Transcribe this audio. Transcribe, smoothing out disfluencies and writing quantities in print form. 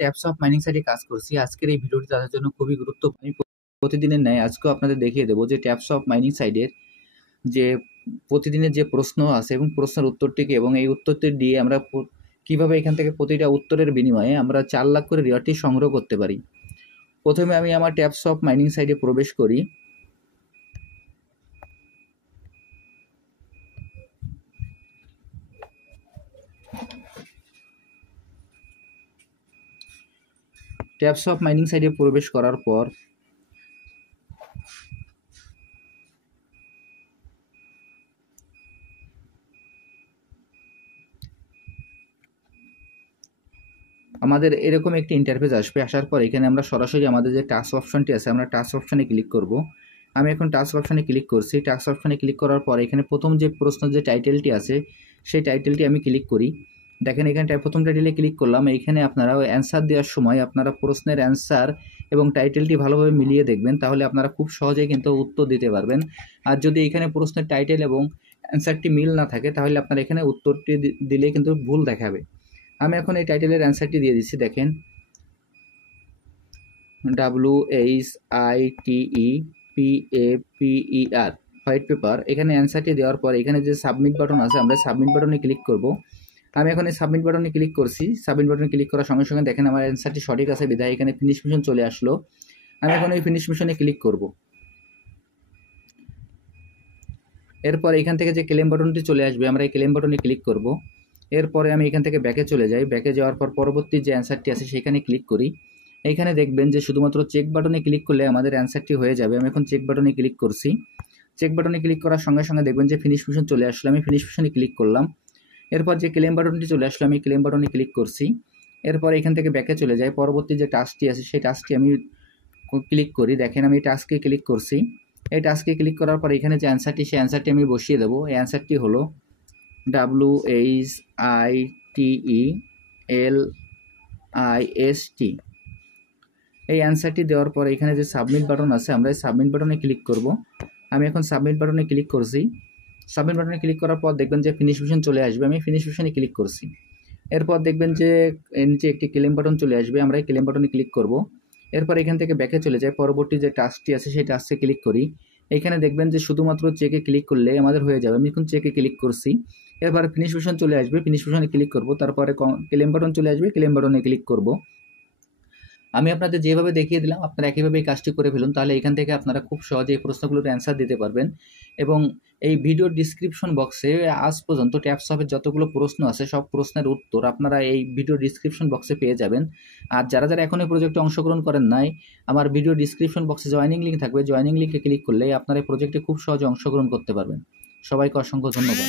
Taps of mining সাইটে কাজ করছি। আজকের এই ভিডিওটি তাদের জন্য খুবই গুরুত্বপূর্ণ। আমি প্রতিদিনের ন্যায় আজকেও আপনাদের দেখিয়ে দেবো যে ট্যাপস অফ মাইনিং সাইটের যে প্রতিদিনের যে প্রশ্ন আছে এবং প্রশ্নের উত্তরটিকে এবং এই উত্তরটি দিয়ে আমরা কিভাবে এখান থেকে প্রতিটা উত্তরের বিনিময়ে আমরা 4 লাখ করে রিওয়ার্ডটি সংগ্রহ করতে পারি। প্রথমে আমি আমার ট্যাপস অফ মাইনিং সাইটে প্রবেশ করি। ট্যাপস অফ মাইনিং সাইটে প্রবেশ করার পর আমাদের এরকম একটি ইন্টারফেস আসবে। আসার পর এখানে আমরা সরাসরি আমাদের যে টাস্ক অপশনটি আছে আমরা টাস্ক অপশনে ক্লিক করব। আমি এখন টাস্ক অপশনে ক্লিক করছি। টাস্ক অপশনে ক্লিক করার পর এখানে প্রথম যে প্রশ্নের যে টাইটেলটি আছে সেই টাইটেলটি আমি ক্লিক করি। দেখেন এখানে প্রথম টাইটেলে ক্লিক করলাম। এইখানে আপনারা অ্যান্সার দেওয়ার সময় আপনারা প্রশ্নের অ্যান্সার এবং টাইটেলটি ভালোভাবে মিলিয়ে দেখবেন, তাহলে আপনারা খুব সহজেই কিন্তু উত্তর দিতে পারবেন। আর যদি এখানে প্রশ্নের টাইটেল এবং অ্যান্সারটি মিল না থাকে তাহলে আপনারা এখানে উত্তরটি দিলে কিন্তু ভুল দেখাবে। আমি এখন এই টাইটেলের অ্যান্সারটি দিয়ে দিচ্ছি। দেখেন WHITEPAPER হোয়াইট পেপার। এখানে অ্যান্সারটি দেওয়ার পর এখানে যে সাবমিট বাটন আছে আমরা সাবমিট বাটনে ক্লিক করব। আমি এখন এই সাবমিট বাটনে ক্লিক করছি। সাবমিট বাটনে ক্লিক করার সঙ্গে সঙ্গে দেখেন আমার অ্যান্সারটি সঠিক আছে বিধায় এখানে ফিনিশ মিশন চলে আসলো। আমি এখন এই ফিনিশ মিশনে ক্লিক করব। এরপর এখান থেকে যে ক্লেম বাটনটি চলে আসবে আমরা এই ক্লেম বাটনে ক্লিক করব। এরপরে আমি এখান থেকে ব্যাকে চলে যাই। ব্যাকে যাওয়ার পর পরবর্তী যে অ্যান্সারটি আছে সেখানে ক্লিক করি। এইখানে দেখবেন যে শুধুমাত্র চেক বাটনে ক্লিক করলে আমাদের অ্যান্সারটি হয়ে যাবে। আমি এখন চেক বাটনে ক্লিক করছি। চেক বাটনে ক্লিক করার সঙ্গে সঙ্গে দেখবেন যে ফিনিশ মিশন চলে আসলো। আমি ফিনিশ মিশনে ক্লিক করলাম। এরপর যে ক্লেম বাটনটি চলে আসলো আমি ক্লেম বাটনে ক্লিক করছি। এরপর এখান থেকে ব্যাকে চলে যাই। পরবর্তী যে টাস্কটি আছে সেই টাস্কটি আমি ক্লিক করি। দেখেন আমি টাস্কে ক্লিক করছি। এই টাস্কে ক্লিক করার পর এখানে যে অ্যান্সারটি সেই অ্যান্সারটি আমি বসিয়ে দেবো। এই অ্যান্সারটি হলো WHITELIST। এই অ্যান্সারটি দেওয়ার পর এখানে যে সাবমিট বাটন আছে আমরা এই সাবমিট বাটনে ক্লিক করব। আমি এখন সাবমিট বাটনে ক্লিক করছি। সাবমিট বাটনে ক্লিক করার পর দেখবেন যে ফিনিশ মিশন চলে আসবে। আমি ফিনিশ মিশনে ক্লিক করছি। এরপর দেখবেন যে নিচে একটি ক্লেম বাটন চলে আসবে। আমরা এই ক্লেম বাটনে ক্লিক করব। এরপর এখান থেকে ব্যাকে চলে যায়। পরবর্তী যে টাস্কটি আছে সেই টাস্কে ক্লিক করি। এখানে দেখবেন যে শুধুমাত্র চেকে ক্লিক করলে আমাদের হয়ে যাবে। আমি এখন চেকে ক্লিক করছি। এরপর ফিনিশ মিশন চলে আসবে। ফিনিশ মিশনে ক্লিক করব। তারপরে ক্লেম বাটন চলে আসবে। ক্লেম বাটনে ক্লিক করব। আমি আপনাদের যেভাবে দেখিয়ে দিলাম আপনারা একইভাবে এই কাজটি করে ফেলুন, তাহলে এখান থেকে আপনারা খুব সহজে এই প্রশ্নগুলোর অ্যান্সার দিতে পারবেন। এবং এই ভিডিওর ডিসক্রিপশন বক্সে আজ পর্যন্ত ট্যাপস অফের যতগুলো প্রশ্ন আছে সব প্রশ্নের উত্তর আপনারা এই ভিডিও ডিসক্রিপশন বক্সে পেয়ে যাবেন। আর যারা যারা এখন এই প্রজেক্টে অংশগ্রহণ করেন নাই, আমার ভিডিও ডিসক্রিপশন বক্সে জয়েনিং লিঙ্ক থাকবে। জয়েনিং লিঙ্কে ক্লিক করলে আপনারা এই প্রজেক্টে খুব সহজে অংশগ্রহণ করতে পারবেন। সবাইকে অসংখ্য ধন্যবাদ।